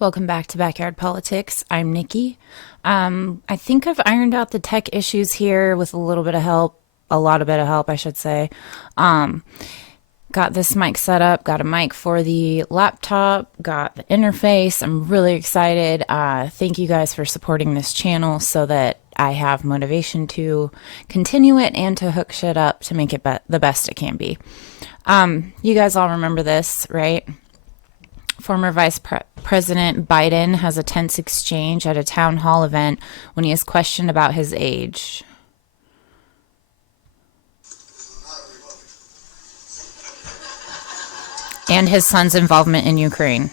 Welcome back to Backyard Politics. I'm Nikki. I think I've ironed out the tech issues here with a little bit of help, a lot of bit of help, I should say. Um, got this mic set up, got a mic for the laptop, got the interface. I'm really excited. Thank you guys for supporting this channel so that I have motivation to continue it and to hook shit up to make it the best it can be. You guys all remember this, right? Former President Biden has a tense exchange at a town hall event when he is questioned about his age. And his son's involvement in Ukraine.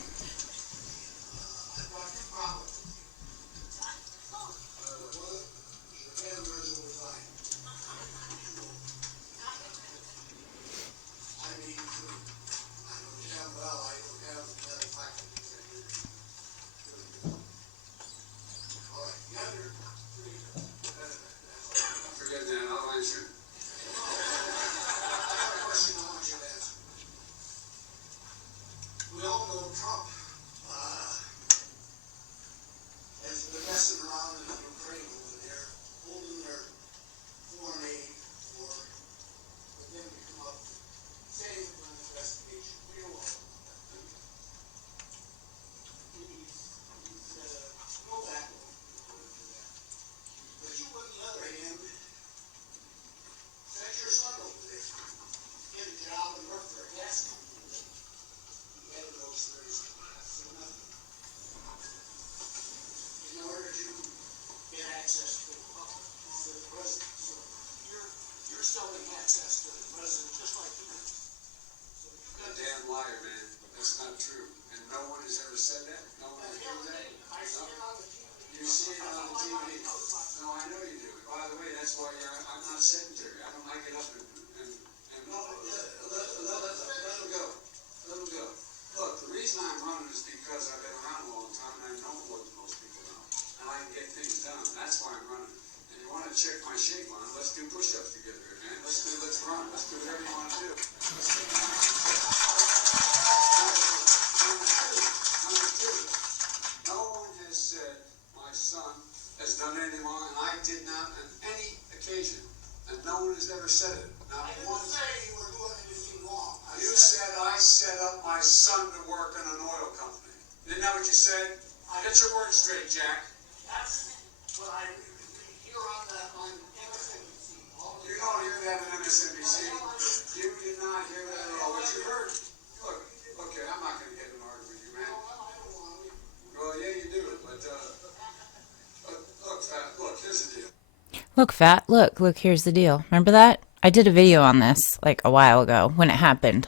Look, fat, look, here's the deal. Remember that? I did a video on this like a while ago when it happened.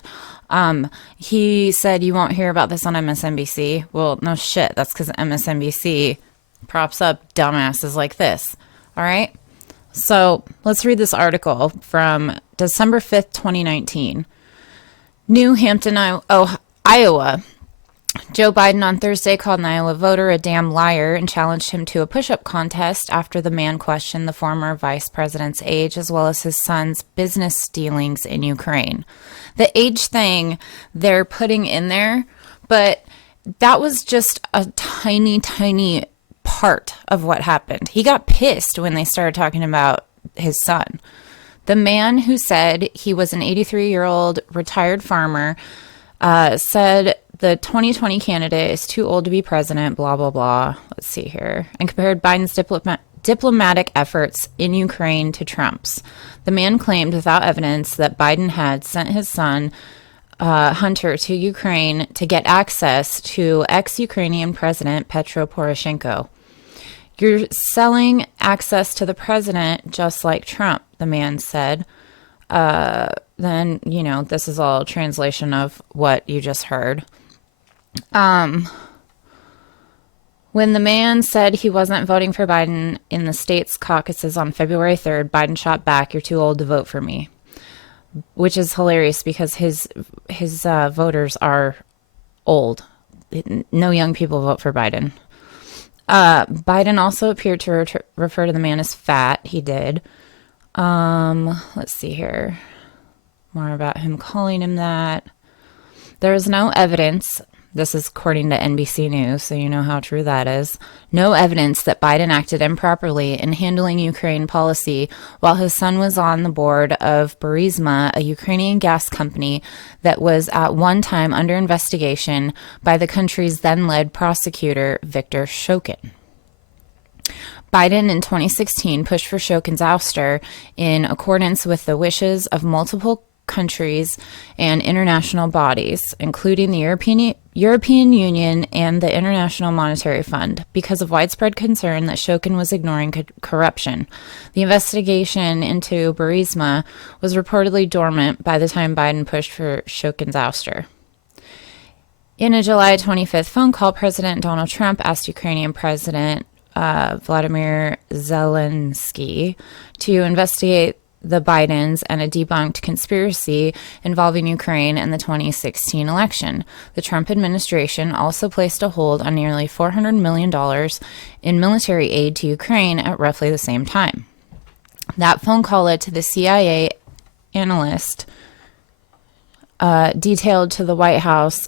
He said you won't hear about this on MSNBC. Well, no shit. That's because MSNBC props up dumbasses like this. All right? So let's read this article from December 5th, 2019. New Hampton, Iowa. Joe Biden on Thursday called an Iowa voter a damn liar and challenged him to a push-up contest after the man questioned the former vice president's age as well as his son's business dealings in Ukraine. The age thing they're putting in there, but that was just a tiny, tiny part of what happened. He got pissed when they started talking about his son. The man who said he was an 83-year-old retired farmer said the 2020 candidate is too old to be president, blah, blah, blah. Let's see here. And compared Biden's diplomatic efforts in Ukraine to Trump's. The man claimed without evidence that Biden had sent his son, Hunter, to Ukraine to get access to ex-Ukrainian President Petro Poroshenko. You're selling access to the president just like Trump, the man said. Then, this is all translation of what you just heard. When the man said he wasn't voting for Biden in the state's caucuses on February 3rd, Biden shot back, "You're too old to vote for me," which is hilarious because his voters are old. No young people vote for Biden. Biden also appeared to refer to the man as fat. He did. Let's see here. More about him calling him that. There is no evidence This is according to NBC News, so you know how true that is. No evidence that Biden acted improperly in handling Ukraine policy while his son was on the board of Burisma, a Ukrainian gas company that was at one time under investigation by the country's then-led prosecutor, Viktor Shokin. Biden in 2016 pushed for Shokin's ouster in accordance with the wishes of multiple countries and international bodies, including the European Union and the International Monetary Fund, because of widespread concern that Shokin was ignoring corruption. The investigation into Burisma was reportedly dormant by the time Biden pushed for Shokin's ouster. In a July 25th phone call, President Donald Trump asked Ukrainian President Vladimir Zelensky to investigate the Bidens and a debunked conspiracy involving Ukraine and the 2016 election. The Trump administration also placed a hold on nearly $400 million in military aid to Ukraine at roughly the same time. That phone call led to the CIA analyst detailed to the White House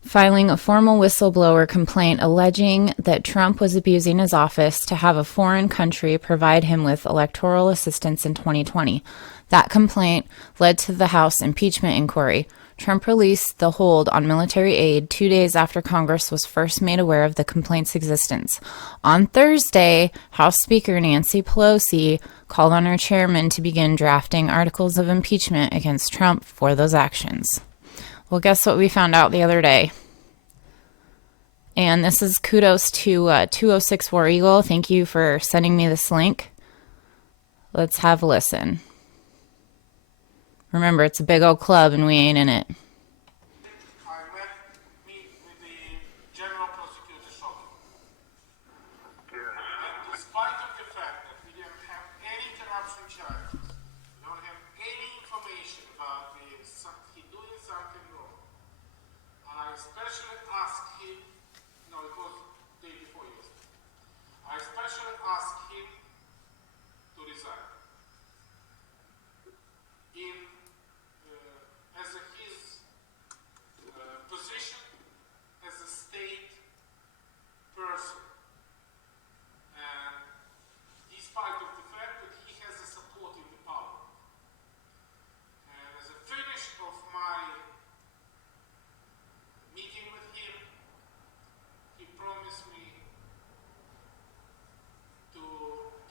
filing a formal whistleblower complaint alleging that Trump was abusing his office to have a foreign country provide him with electoral assistance in 2020. That complaint led to the House impeachment inquiry. Trump released the hold on military aid 2 days after Congress was first made aware of the complaint's existence. On Thursday, House Speaker Nancy Pelosi called on her chairman to begin drafting articles of impeachment against Trump for those actions. Well, guess what we found out the other day? And this is kudos to 206 War Eagle. Thank you for sending me this link. Let's have a listen. Remember, it's a big old club and we ain't in it. I meet with the General Prosecutor Shokin. Yes. And despite of the fact that we didn't have any corruption charges, we don't have any information about he doing something wrong, I especially asked him, it was the day before yesterday, I especially asked him to resign. As his position as a state person, and despite of the fact that he has a support in the power, and as a finish of my meeting with him, he promised me to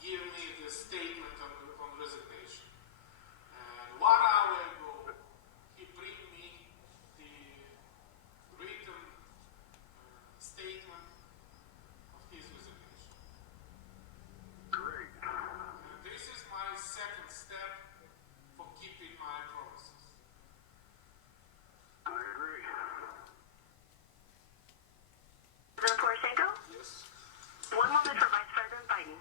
give me the statement on resignation. And 1 hour ago, he bring me the written statement of his resignation. Great. And this is my second step for keeping my promises. I agree. President Poroshenko? Yes. 1 moment for Vice President Biden.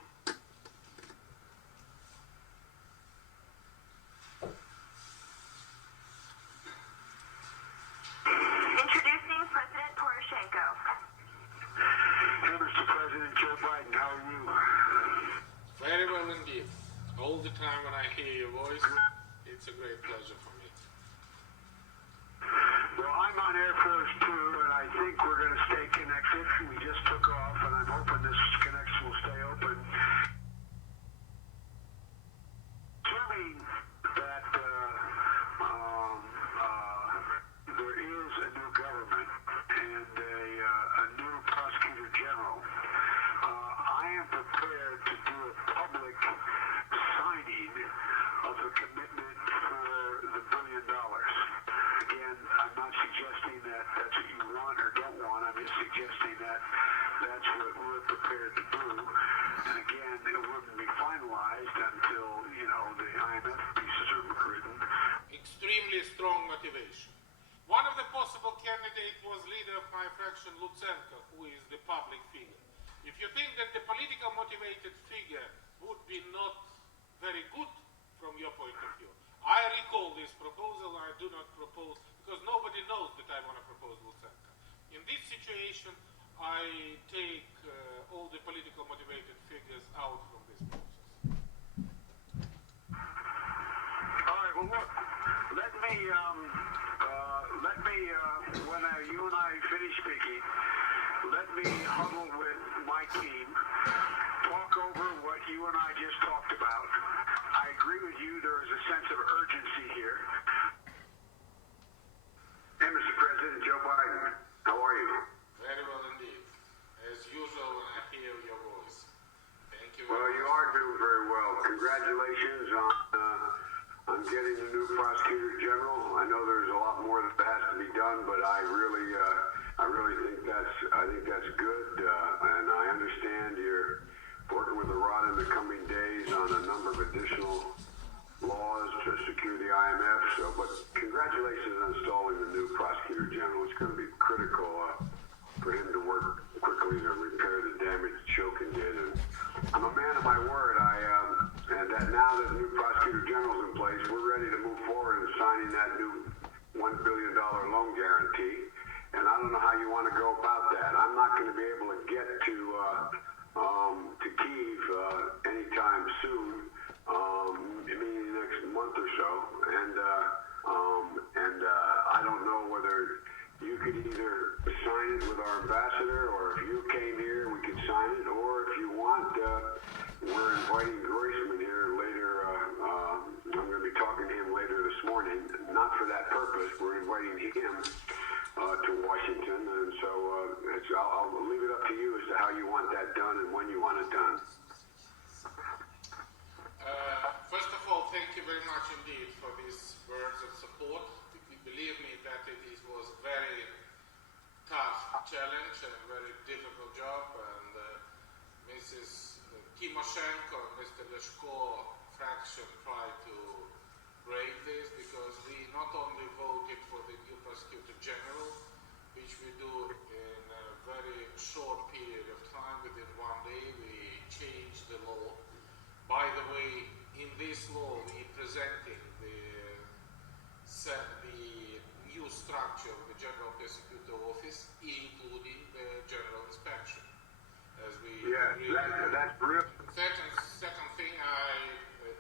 Introducing President Poroshenko. Mr. President Joe Biden, how are you? Very well indeed. All the time when I hear your voice, it's a great pleasure for me. Well, I'm on Air Force 2, and I think we're going to stay connected. We just took off, and I'm hoping this connection will stay open. Assuming that there is a new government and a new prosecutor general, I am prepared to do a public signing of the commitment for the $1 billion. Again, I'm not suggesting that that's what you want or don't want. I'm just suggesting that that's what we're prepared to do. And again, it wouldn't be finalized until, the IMF pieces are written. Extremely strong motivation. One of the possible candidates was leader of my fraction, Lutsenko, who is the public figure. If you think that the political motivated figure would be not very good from your point of view, I recall this proposal. I do not propose, because nobody knows that I want to propose Lutsenko. In this situation, I take all the political motivated figures out from this process. All right, well, look, let me when you and I finish let me huddle with my team, talk over what you and I just talked about. I agree with you. There is a sense of urgency here. Hey, Mr. President, Joe Biden, how are you? Very well indeed. As usual, when I hear your voice. Thank you. Well, you are doing very well. Congratulations on getting the new prosecutor general. I know there's a lot more that has to be done, but I really think that's good. And I understand you're working with the rod in the coming days on a number of additional laws to secure the IMF. But congratulations on installing the new prosecutor general. It's going to be critical for him to work quickly to repair the damage Shokin did. And I'm a man of my word. And that now that the new prosecutor general's in place, we're ready to move forward in signing that new $1 billion loan guarantee. And I don't know how you want to go about that. I'm not going to be able to get to Kyiv anytime soon, maybe next month or so. And I don't know whether you could either sign it with our ambassador, or if you came here, we could sign it, or if you want, we're inviting Groisman here later. I'm going to be talking to him later this morning. Not for that purpose. We're inviting him to Washington, and so I'll leave it up to you as to how you want that done and when you want it done. First of all, thank you very much indeed for these words of support. Believe me that it was a very tough challenge and very difficult job, and Mrs. Timoshenko and Mr. Leshko fraction tried to break this, because we not only voted for the new prosecutor general, which we do in a very short period of time, within 1 day we changed the law. By the way, in this law we presenting the new structure of the General Prosecutor Office, including the General Inspection. As we that's real. Second thing, I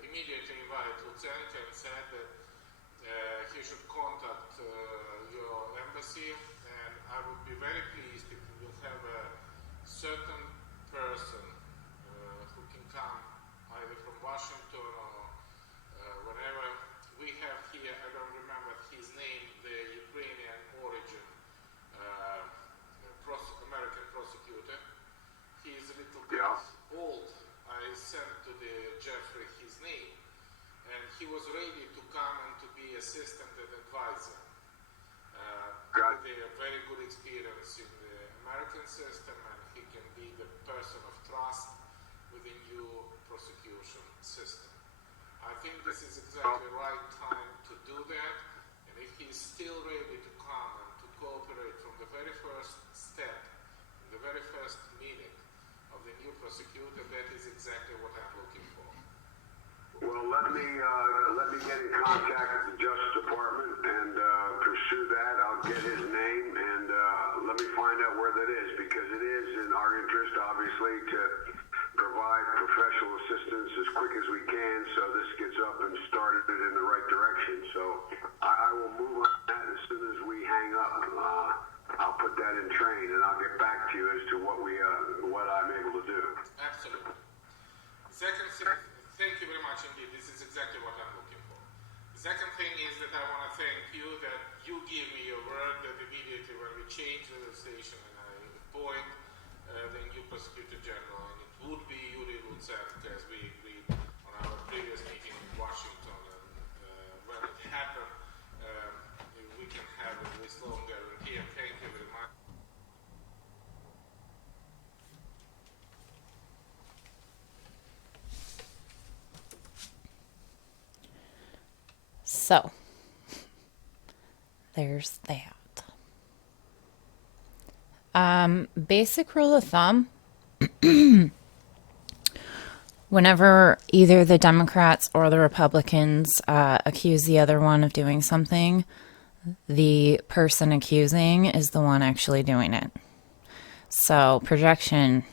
immediately invited Lieutenant and said that he should contact your embassy, and I would be very pleased if we will have a certain person who can come either from Washington or whenever. We have here, I don't remember his name, the Ukrainian origin American prosecutor. He is a little bit old. I sent to the Jeffrey his name, and he was ready to come and to be assistant and advisor. With a very good experience in the American system, and he can be the person of trust with the new prosecution system. I think this is exactly the right time to do that, and if he is still ready to come and to cooperate from the very first step, the very first meeting of the new prosecutor, that is exactly what I'm looking for. Well, let me get in contact with the Justice Department and pursue that. I'll get his name, and let me find out where that is, because it is in our interest, obviously, to provide professional assistance as quick as we can, so this gets up and started in the right direction. So I will move on that as soon as we hang up. I'll put that in train, and I'll get back to you as to what I'm able to do. Absolutely. Second thing, thank you very much indeed. This is exactly what I'm looking for. The second thing is that I want to thank you that you give me your word that immediately when we change the legislation and I appoint the new prosecutor general, and it would be Yuri Lutsenko, as we agreed on our previous meeting in Washington, and when it happened, we can have this loan guarantee, and thank you very much. So, there's that. Basic rule of thumb, whenever either the Democrats or the Republicans accuse the other one of doing something, the person accusing is the one actually doing it. So projection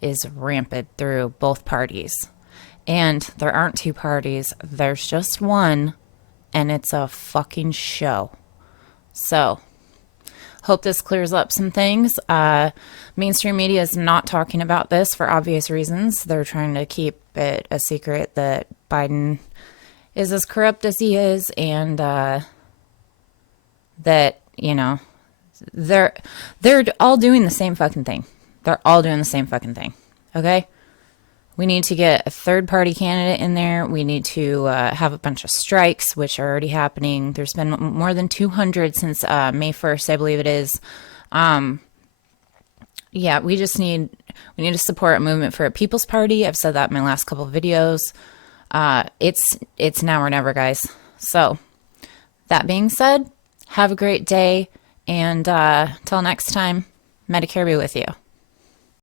is rampant through both parties. And there aren't two parties, there's just one, and it's a fucking show. So, Hope this clears up some things. Mainstream media is not talking about this for obvious reasons. They're trying to keep it a secret that Biden is as corrupt as he is, and that, you know, they're all doing the same fucking thing. They're all doing the same fucking thing. Okay? We need to get a third party candidate in there. We need to have a bunch of strikes, which are already happening. There's been more than 200 since May 1st, I believe it is. Yeah, we need to support a movement for a people's party. I've said that in my last couple of videos. It's now or never, guys. So that being said, have a great day, and till next time, Medicare be with you.